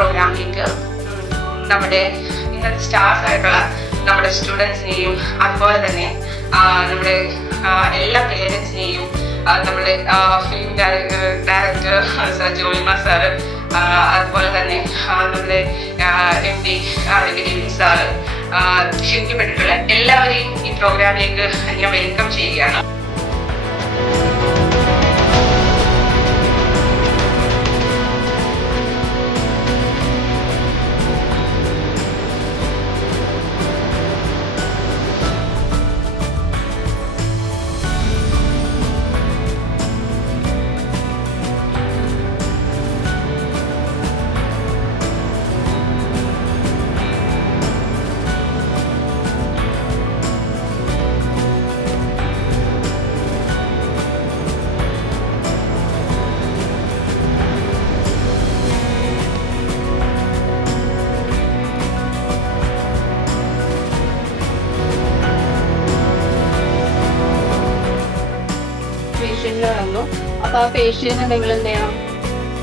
പ്രോഗ്രാമിലേക്ക് നമ്മുടെ ഇന്നത്തെ സ്റ്റാഫ് ആയിട്ടുള്ള നമ്മുടെ സ്റ്റുഡൻസിനെയും അതുപോലെ തന്നെ നമ്മുടെ എല്ലാ പേരൻസിനെയും നമ്മുടെ ഫിലിം ഡയറക്ടർ സർ ജോലിമ സാറ് അതുപോലെ തന്നെ നമ്മുടെ MD സാറ് ക്ഷണിക്കപ്പെട്ടിട്ടുള്ള എല്ലാവരെയും ഈ പ്രോഗ്രാമിലേക്ക് ഞാൻ വെൽക്കം ചെയ്യുകയാണ്. വന്നു. അപ്പോൾ ആ പേഷ്യൻ്റ് നിങ്ങൾ എന്ത് ചെയ്യണം,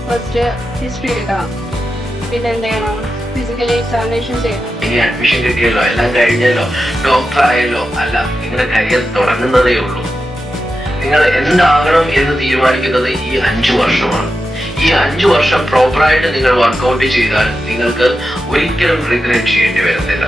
ഫസ്റ്റ് ഹിസ്റ്ററി എടുക്കണം, പിന്നെ എന്ത് ചെയ്യണം, ഫിസിക്കലി എക്സാമിനേഷൻ ചെയ്യണം. ഇനി അഡ്മിഷൻ കിട്ടിയല്ലോ, എല്ലാം കഴിഞ്ഞല്ലോ, ഡോക്ടർ ആയല്ലോ, അല്ല, നിങ്ങളുടെ കരിയർ തുടങ്ങുന്നതേ ഉള്ളൂ. നിങ്ങൾ എന്താകണം എന്ന് തീരുമാനിക്കുന്നത് ഈ 5 വർഷമാണ്. ഈ 5 വർഷം പ്രോപ്പറായിട്ട് നിങ്ങൾ വർക്കൗട്ട് ചെയ്താൽ നിങ്ങൾക്ക് ഒരിക്കലും റിഗ്രറ്റ് ചെയ്യേണ്ടി വരുന്നില്ല.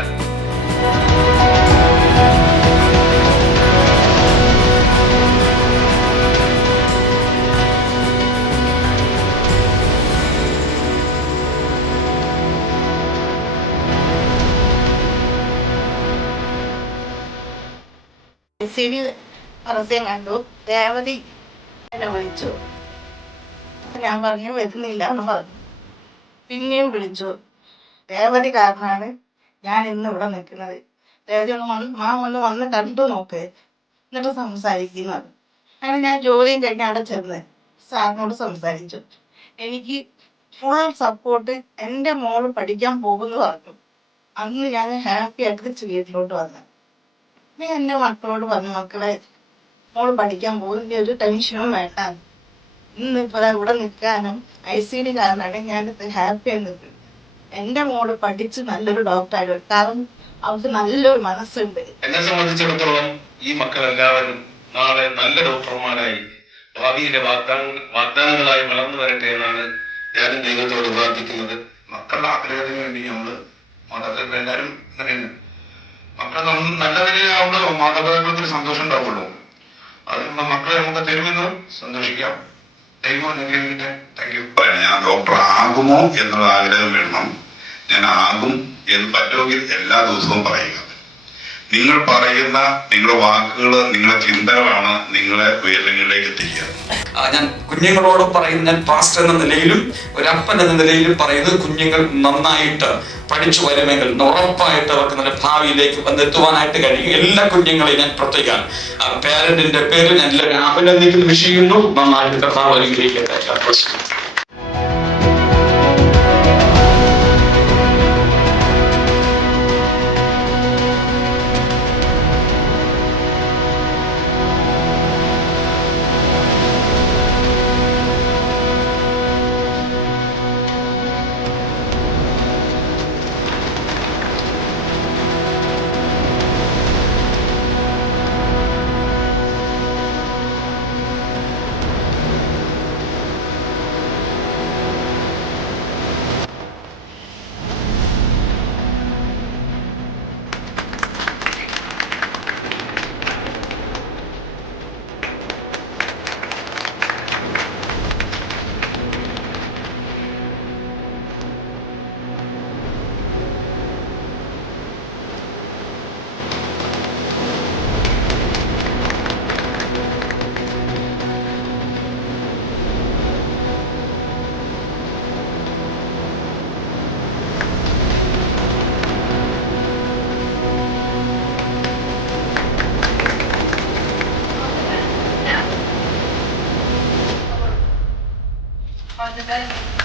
പരസ്യം കണ്ടു, രേവതി എന്നെ വിളിച്ചു. ഞാൻ പറഞ്ഞു വരുന്നില്ല എന്ന് പറഞ്ഞു. പിന്നെയും വിളിച്ചു. രേവതി കാരണമാണ് ഞാൻ ഇന്ന് ഇവിടെ നിൽക്കുന്നത്. രേവതി ഒന്ന് വന്ന് കണ്ടു നോക്ക്, എന്നിട്ട് സംസാരിക്കുന്നത്. അങ്ങനെ ഞാൻ ജോലിയും കഴിഞ്ഞ് അവിടെ ചെന്ന് സാറിനോട് സംസാരിച്ചു. എനിക്ക് ഫുൾ സപ്പോർട്ട്, എൻ്റെ മോള് പഠിക്കാൻ പോകുമെന്ന് പറഞ്ഞു. അന്ന് ഞാൻ ഹാപ്പി ആയിട്ട് വീട്ടിലോട്ട് വന്നു. ഞാൻ എൻ്റെ മക്കളോട് പറഞ്ഞു, മക്കളെ മോള് പഠിക്കാൻ പോകുന്ന ഒരു ടെൻഷനും വേണ്ട. ഇന്നിപ്പോൾ ഇവിടെ നിൽക്കാനും ICD കാരണമാണ് ഞാനിത് ഹാപ്പിയായി നിൽക്കുന്നത്. എൻ്റെ മോള് പഠിച്ച് നല്ലൊരു ഡോക്ടറായിട്ട്, കാരണം അവർക്ക് നല്ലൊരു മനസ്സുണ്ട്. എന്നെ സംബന്ധിച്ചിടത്തോളം ഈ മക്കളെല്ലാവരും നാളെ നല്ല ഡോക്ടർമാരായി ഭാവിയിലെ വാഗ്ദാനങ്ങളായി വളർന്നു വരട്ടെ എന്നാണ് ഞാനും ദൈവത്തോട് പ്രാർത്ഥിക്കുന്നത്. മക്കളുടെ ആഗ്രഹത്തിന് വേണ്ടി നമ്മള് മാതാപിതാക്കൾ എല്ലാവരും അങ്ങനെയാണ്. മക്കൾ നല്ല നിലയിലാവുമ്പോൾ മാതാപിതാക്കൾക്ക് ഒരു സന്തോഷം ഉണ്ടാവുള്ളൂ. അത് മക്കളെ നമുക്ക് തരുമെന്ന് സന്തോഷിക്കാം. ദൈവം അനുഗ്രഹിക്കട്ടെ. Thank you. ഞാൻ ഡോക്ടർ ആകുമോ എന്നുള്ള ആഗ്രഹം വേണം. ഞാൻ ആകും എന്ന് പറ്റുമെങ്കിൽ എല്ലാ ദിവസവും പറയുക. നിങ്ങൾ പറയുന്ന നിങ്ങളുടെ വാക്കുകൾ, നിങ്ങളുടെ ചിന്തകളാണ് നിങ്ങളെ ഉയരങ്ങളിലേക്ക് എത്തിക്കുക. ഞാൻ കുഞ്ഞുങ്ങളോട് പറയുന്ന, ഞാൻ പാസ്റ്റർ എന്ന നിലയിലും ഒരപ്പൻ എന്ന നിലയിലും പറയുന്നത്, കുഞ്ഞുങ്ങൾ നന്നായിട്ട് പഠിച്ചു വരുമെങ്കിൽ ഉറപ്പായിട്ട് അവർക്ക് നല്ല ഭാവിയിലേക്ക് വന്നെത്തുവാനായിട്ട് കഴിയും. എല്ലാ കുഞ്ഞുങ്ങളെയും ഞാൻ പ്രത്യേകം പേരന്റിന്റെ പേരിൽ ഞാൻ എല്ലാവരും അഭിനന്ദിക്കുന്നു, വിഷയുന്നു. നന്നായിട്ട് കർത്താവ് അനുഗ്രഹിക്കട്ടെ. All the best.